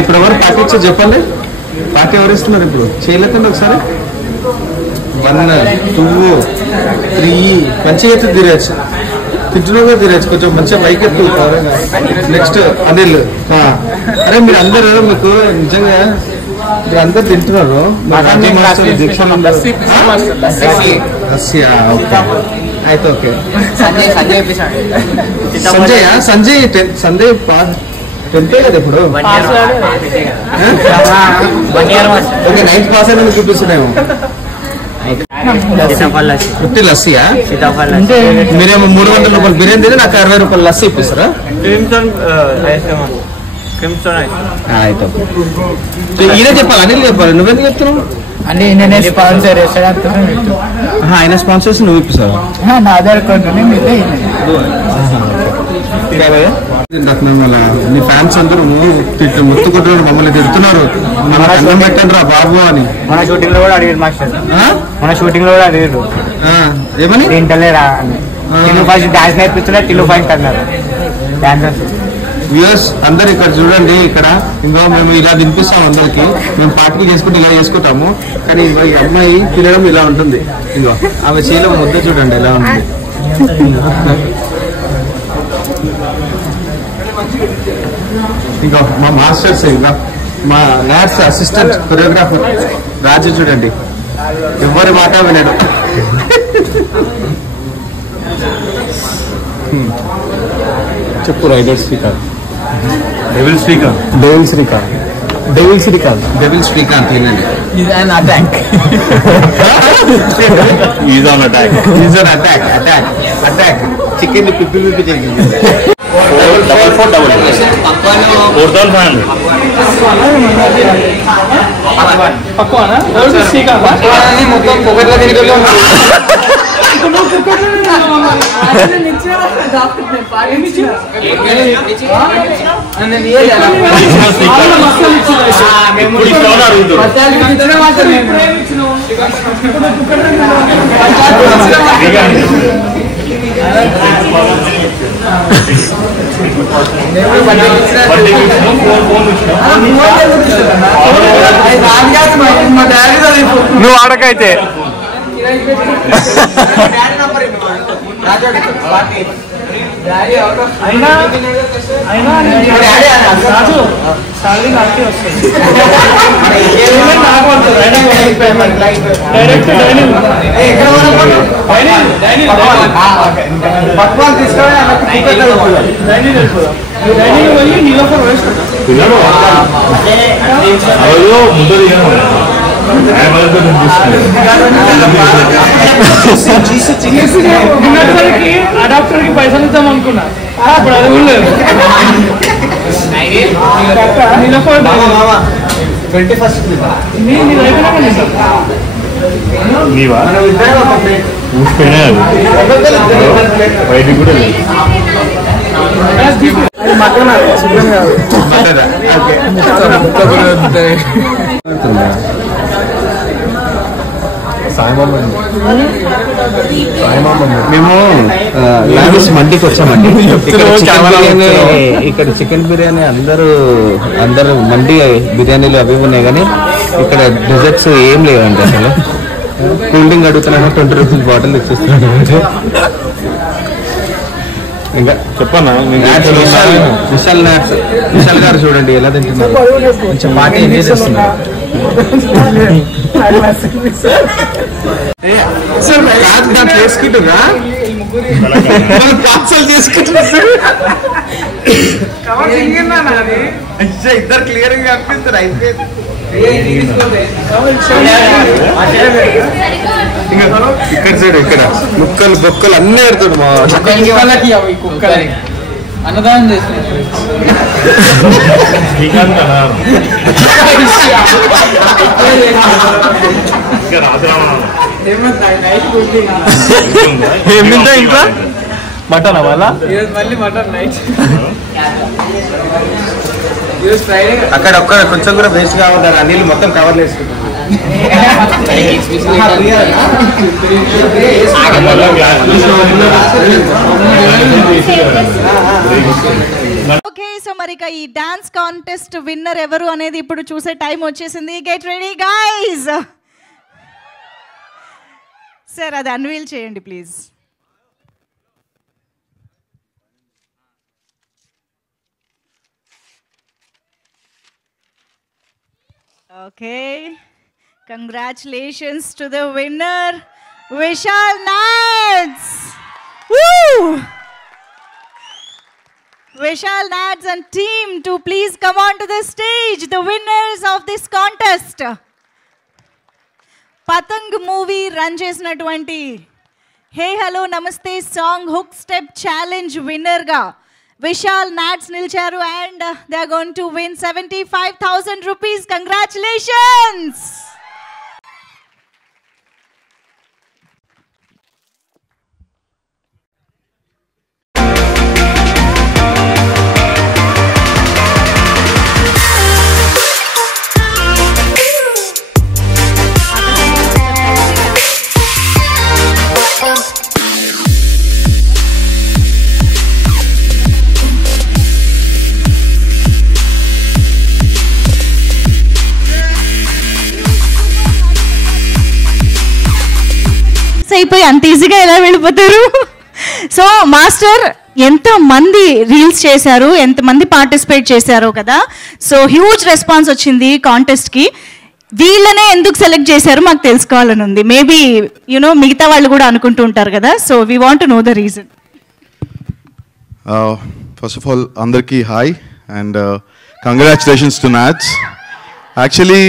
ఇప్పుడు ఎవరు పార్టీ ఇచ్చారు చెప్పండి, పార్టీ ఎవరు ఇస్తున్నారు ఇప్పుడు? చేయలేకండి ఒకసారి 1 2 3 మంచిగా ఎత్తు తిరగచ్చు, తింటున్నా తిరగచ్చు, కొంచెం మంచిగా పైకి ఎత్తు. నెక్స్ట్ అనిల్. అరే మీరు అందరూ మీకు నిజంగా మీరు అందరు తింటున్నారు, అయితే ఓకే. సంజయ్ 10th కదా ఇప్పుడు, ఓకే 9th పాస్ అయినా చూపిస్తున్నాయేమో. 50 లస్సీయా? మీరేమో 300 రూపాయలు బిర్యానీ తిని నాకు 60 రూపాయలు లస్సీ ఇప్పిస్తారా? ఈయన చెప్పాలి, అనిల్ చెప్పాలి, నువ్వెందుకు చెప్తున్నావు? ఆయన స్పాన్సర్స్ నువ్వు ఇప్పిస్తావా? నీ ఫ్యాన్స్ అందరూ ముత్తుకుంటున్నారు, మమ్మల్ని తిడుతున్నారు, అన్నం పెట్టండి రా బాబు అని. మన షూటింగ్ లో కూడా అడిగారు మాస్టర్, మన షూటింగ్ లో కూడా అడిగారు ఏమని, తింటలేరా అని. ఫస్ట్ డాన్స్ నేర్పించలే, టిల్లు ఫస్ట్ అన్నారు డాన్సర్స్. వ్యూయర్స్ అందరు ఇక్కడ చూడండి, ఇక్కడ ఇంకా మేము ఇలా తినిపిస్తాం అందరికి, మేము పార్టీ చేసుకుంటే ఇలా చేసుకుంటాము, కానీ ఈ అమ్మాయి తినడం ఇలా ఉంటుంది. ఇంకో ఆమె చీల ముద్ద చూడండి ఎలా ఉంటుంది. ఇంకా మా మాస్టర్స్, ఇంకా మా ల్యాడ్స్ అసిస్టెంట్ కొరియోగ్రాఫర్ రాజు చూడండి, ఎవరి మాట వినడు. చెప్పు rider Srikanth, devil Srikanth, devil Srikanth, devil Srikanth, devil Srikanth వినండి. He's an attack. He's on attack. He's on attack. Attack. Attack. Chicken ni pipi pipi చేసింది. 4,500. పక్కన ఎవరు శ్రీకాంత్ పక్కన మొత్తం పొగట్ల తిరిగేలో నువ్వు ఆడకైతే అడాప్టర్ కి పైసలు ఇద్దాం అనుకున్నా, అప్పుడు అది కూడా లేదు. 21st బయటికి కూడా మేము లావిస్ మండికి వచ్చామండి. ఇక్కడ చికెన్ బిర్యానీ అందరూ మండి బిర్యానీలు అవి ఉన్నాయి, కానీ ఇక్కడ డెజర్ట్స్ ఏం లేవండి. అసలు కూల్ డ్రింక్ అడుగుతున్నాను, 20 రూపీస్ బాటిల్ ఇచ్చేస్తున్నాను. ఇంకా చెప్పన్నా విశాల్ గారు చూడండి ఎలా తింటున్నారు, కొంచెం పార్టీ ఎంజాయ్ చేస్తున్నారు. చేసుకుంటున్నా ఇద్దరు క్లియర్ గా కనిపిస్తారు. అయిపోయింది ఇక్కడ చూడు, ఇక్కడ ముక్కలు బొక్కలు అన్నీ పెడతాడు మా కుక్కలకి అన్నదానం చేస్తున్నారు. ఇంకా మటన్ వల్ల మళ్ళీ మటన్ నైట్ అక్కడ ఒక్క కొంచెం కూడా వేస్ట్ కావద్దు, ఆ నీళ్ళు మొత్తం కవర్లు వేసుకుంటాం. Okay, సో మరి ఇక ఈ డాన్స్ కాంటెస్ట్ విన్నర్ ఎవరు అనేది ఇప్పుడు చూసే టైం వచ్చేసింది. Get ready guys. సార్ అది అన్వీల్ చేయండి please. Okay, congratulations to the winner Vishal Nads. Woo! Vishal Nads and team to please come on to the stage, the winners of this contest. Patang movie run చేసినటువంటి Hey Hello Namaste song hook step challenge winner ga Vishal Nads నిలిచారు and they are going to win 75,000 rupees. Congratulations. అయిపోయి అంత ఈజీగా ఎలా వెళ్ళిపోతారు? So master ఎంతమంది reels చేశారు, ఎంతమంది పార్టిసిపేట్ చేశారో కదా. సో హ్యూజ్ రెస్పాన్స్ వచ్చింది కాంటెస్ట్కి. వీళ్ళనే ఎందుకు సెలెక్ట్ చేశారు మాకు తెలుసుకోవాలని ఉంది. మేబీ యూనో మిగతా వాళ్ళు కూడా అనుకుంటూ ఉంటారు కదా. So we want to know the reason. First of all అందరికీ hi and congratulations to NATS. Actually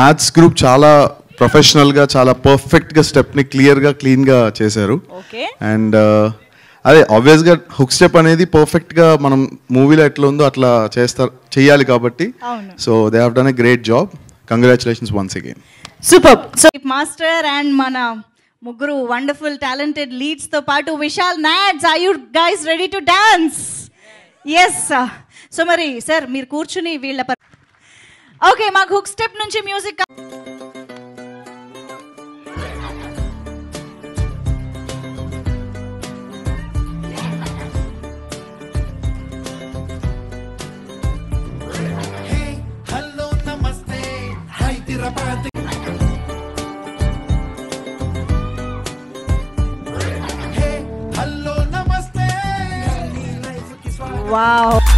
NATS group చాలా ప్రొఫెషనల్గా చాలా పర్ఫెక్ట్గా స్టెప్ని క్లియర్గా క్లీన్గా చేశారు. అండ్ అదే ఆబ్వియస్గా హుక్ స్టెప్ అనేది పర్ఫెక్ట్గా మనం మూవీలో ఎట్లా ఉందో అట్లా చేయాలి కాబట్టి so they have done a great job. Congratulations once again. Super. So master and మన ముగ్గురు వండర్ఫుల్ టాలెంటెడ్ లీడ్స్ తో పాటు విశాల్ నాడ్స్, are you guys ready to dance? Yes. So మరి సార్ మీరు కూర్చుని వీళ్ళ ఓకే మాకు హుక్ స్టెప్ నుంచి మ్యూజిక్. Wow.